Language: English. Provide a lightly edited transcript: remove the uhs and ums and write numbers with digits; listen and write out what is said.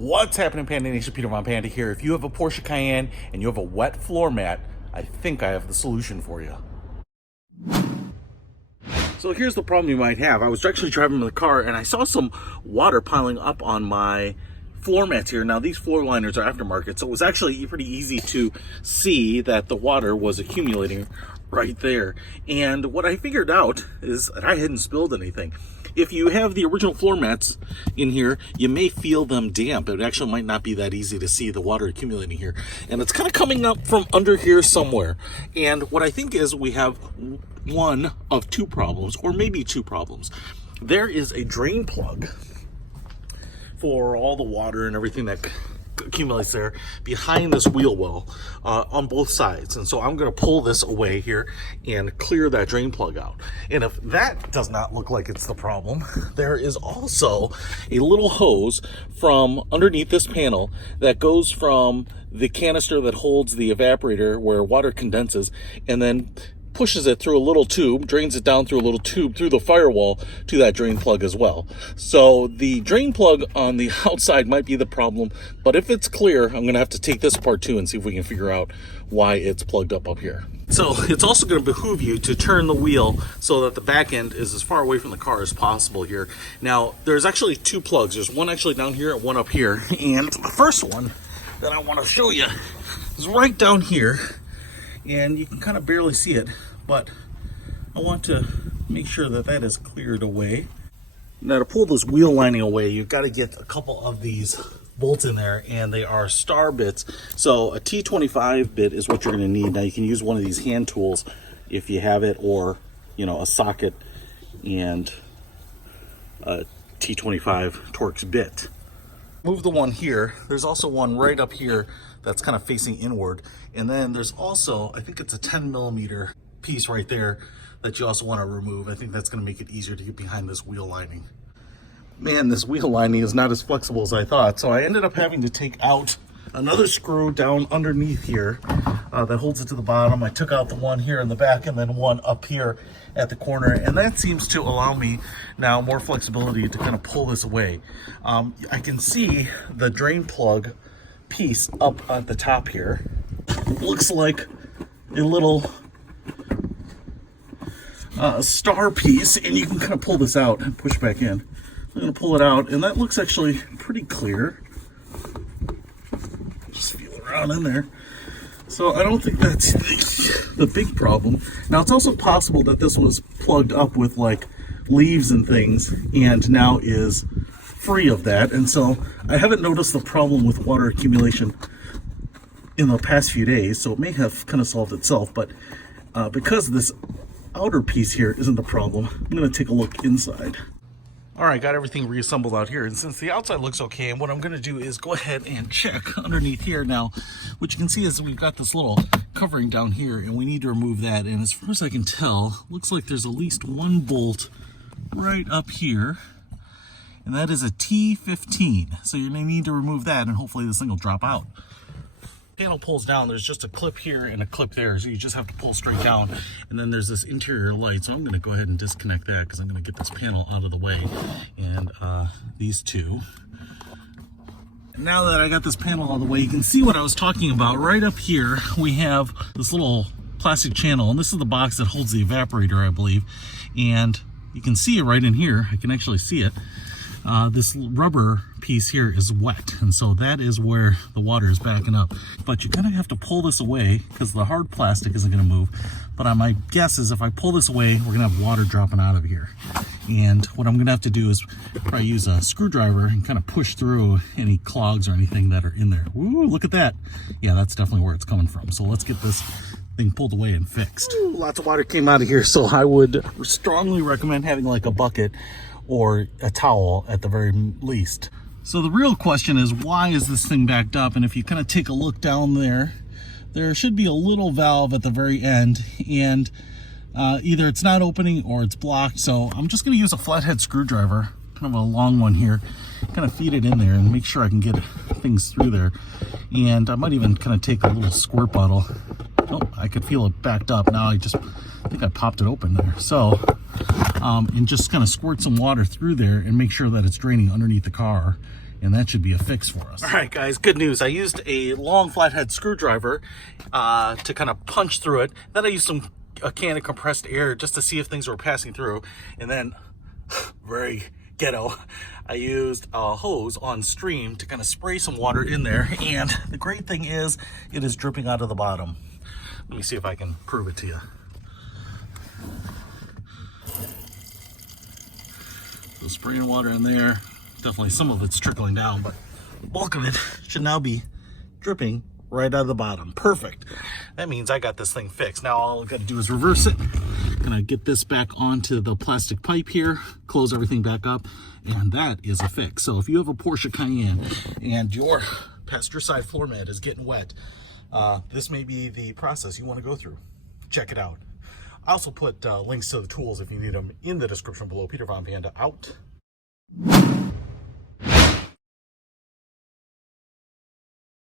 What's happening, Panda Nation? Peter Von Panda here. If you have a Porsche Cayenne and you have a wet floor mat, I think I have the solution for you. So here's the problem you might have. I was actually driving in the car and I saw some water piling up on my floor mats here. Now these floor liners are aftermarket, so it was actually pretty easy to see that the water was accumulating right there. And what I figured out is that I hadn't spilled anything. If you have the original floor mats in here, you may feel them damp. It actually might not be that easy to see the water accumulating here. And it's kind of coming up from under here somewhere. And what I think is we have one of two problems, or maybe two problems. There is a drain plug for all the water and everything that accumulates there behind this wheel well on both sides. And so I'm going to pull this away here and clear that drain plug out. And if that does not look like it's the problem, there is also a little hose from underneath this panel that goes from the canister that holds the evaporator where water condenses and then pushes it through a little tube, drains it down through a little tube through the firewall to that drain plug as well. So the drain plug on the outside might be the problem, but if it's clear, I'm going to have to take this apart too and see if we can figure out why it's plugged up here. So it's also going to behoove you to turn the wheel so that the back end is as far away from the car as possible here. Now, there's actually two plugs. There's one actually down here and one up here. And the first one that I want to show you is right down here. And you can kind of barely see it, but I want to make sure that that is cleared away. Now to pull this wheel lining away, you've got to get a couple of these bolts in there, and they are star bits. So a T25 bit is what you're going to need. Now you can use one of these hand tools if you have it, or a socket and a T25 Torx bit. Move the one here. There's also one right up here that's kind of facing inward. And then there's also, I think it's a 10 millimeter piece right there that you also want to remove. I think that's going to make it easier to get behind this wheel lining. Man, this wheel lining is not as flexible as I thought. So I ended up having to take out another screw down underneath here that holds it to the bottom. I took out the one here in the back and then one up here at the corner, and that seems to allow me now more flexibility to kind of pull this away. I can see the drain plug piece up at the top here. Looks like a little star piece, and you can kind of pull this out and push back in. I'm going to pull it out, and that looks actually pretty clear. Just feel around in there. So I don't think that's the big problem. Now it's also possible that this was plugged up with like leaves and things and now is free of that. And so I haven't noticed the problem with water accumulation in the past few days, so it may have kind of solved itself. But because this outer piece here isn't the problem, I'm going to take a look inside. All right, got everything reassembled out here, and since the outside looks okay, and what I'm going to do is go ahead and check underneath here. Now, what you can see is we've got this little covering down here, and we need to remove that. And as far as I can tell, looks like there's at least one bolt right up here, and that is a T15. So you're going to need to remove that, and hopefully this thing will drop out. Panel pulls down, there's just a clip here and a clip there, so you just have to pull straight down. And then there's this interior light, so I'm going to go ahead and disconnect that because I'm going to get this panel out of the way, and these two. And now that I got this panel out of the way, you can see what I was talking about. Right up here we have this little plastic channel, and this is the box that holds the evaporator, I believe. And you can see it right in here. I can actually see it. This rubber piece here is wet, and so that is where the water is backing up. But you're gonna have to pull this away because the hard plastic isn't gonna move. But my guess is if I pull this away, we're gonna have water dropping out of here. And what I'm gonna have to do is probably use a screwdriver and kind of push through any clogs or anything that are in there. Ooh, look at that. Yeah, that's definitely where it's coming from. So let's get this thing pulled away and fixed. Ooh, lots of water came out of here, so I would strongly recommend having like a bucket or a towel at the very least. So the real question is, why is this thing backed up? And if you kind of take a look down there, there should be a little valve at the very end, and either it's not opening or it's blocked. So I'm just going to use a flathead screwdriver, kind of a long one here, kind of feed it in there and make sure I can get things through there. And I might even kind of take a little squirt bottle. Oh, I could feel it backed up. Now I think I popped it open there. So and just kind of squirt some water through there and make sure that it's draining underneath the car. and that should be a fix for us. All right, guys, good news. I used a long flathead screwdriver to kind of punch through it. Then I used a can of compressed air just to see if things were passing through. And then, very ghetto, I used a hose on stream to kind of spray some water in there. And the great thing is, it is dripping out of the bottom. Let me see if I can prove it to you. So spraying water in there. Definitely some of it's trickling down, but the bulk of it should now be dripping right out of the bottom. Perfect. That means I got this thing fixed. Now all I've got to do is reverse it. Gonna get this back onto the plastic pipe here, close everything back up, and that is a fix. So if you have a Porsche Cayenne and your passenger side floor mat is getting wet, this may be the process you want to go through. Check it out. I also put links to the tools if you need them in the description below. Peter von Panda out.